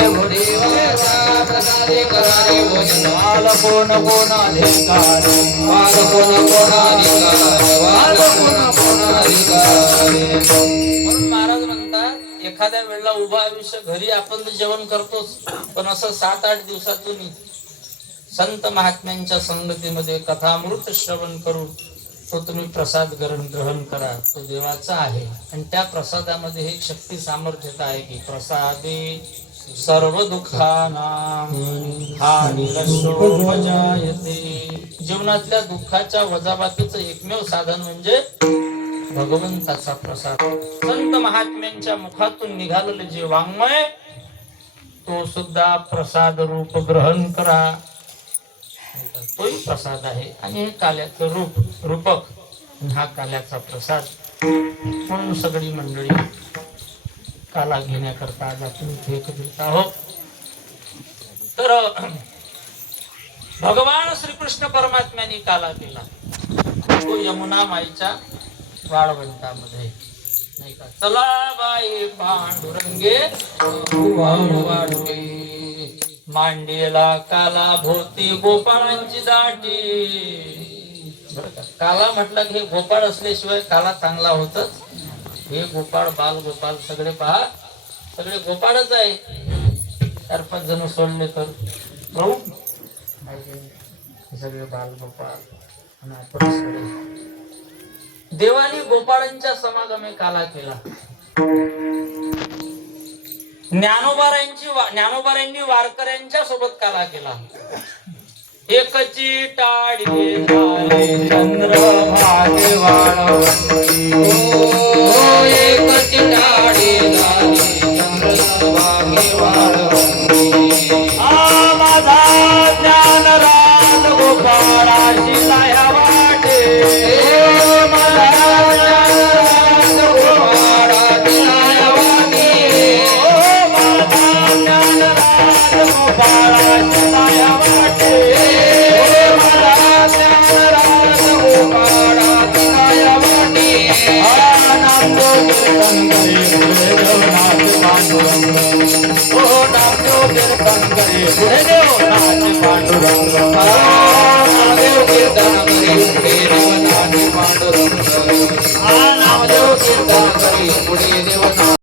देवाचा प्रसादे करारे भोजन वाल कोण कोण अधिकार वाल कोण कोण अधिकार वाल कोण कोण अधिकार. म्हणून महाराज म्हणतात एखाद्या वेळेला उभा आयुष्य घरी आपण जेवण करतोच, पण असं 7-8 दिवसातून संत महात्म्यांच्या संगतीमध्ये कथामृत श्रवण करून तो तुम्ही प्रसाद ग्रहण करा. तो देवाचा आहे आणि त्या प्रसादामध्ये एक शक्ती सामर्थ्यता आहे की प्रसादे सर्व दुःखानां हानिरशोपजायते. जीवनातल्या दुःखाच्या वजाबाकीचं एकमेव साधन म्हणजे भगवंताचा प्रसाद. संत महात्म्यांच्या मुखातून निघालेले जे वाङ्मय तो सुद्धा प्रसाद रूप ग्रहण करा. तोही प्रसाद आहे आणि हे काल्याचं रूपक हा काल्याचा प्रसाद. म्हणून सगळी मंडळी काला घेण्याकरता आज आपण इथे एकत्रित आहोत. तर भगवान श्रीकृष्ण परमात्म्याने काला केला तो यमुना माईच्या वाळवंटामध्ये, नाही का. चला बाई पांडुरंगे वाढवे मांडीला काला भोवती गोपाळांची दाटी. बरं का, काला म्हटलं की हे गोपाळ असल्याशिवाय काला चांगला होतच. हे गोपाळ बाल गोपाळ सगळे पहा, सगळे गोपाळच आहे. 4-5 जण सोडले तर सगळे बाल गोपाळ. आणि आपण सगळे देवानी गोपाळांच्या समागमे काला केला. ज्ञानोबारांनी वारकऱ्यांच्या सोबत काला केला. एकची टाळी झाले चंद्रभागे वाळवंटी, हो एकची टाळी झाली चंद्रभागे वाळवंटी. माझा ज्ञानराज गोपाळाशी लाया वाटे, माझा ज्ञानराज गोपाळाशी लाया वाटे, गोपाळाशी लाया वाटे, मला ज्ञानराज गोपाळाशी लाया वाटे. नामदेव कीर्तन करे पुढे देव नाथ पांडुरंग, नामदेव कीर्तन करे पुढे देव नाथ पांडुरंग, नामदेव कीर्तन करे पुढे देव नाथ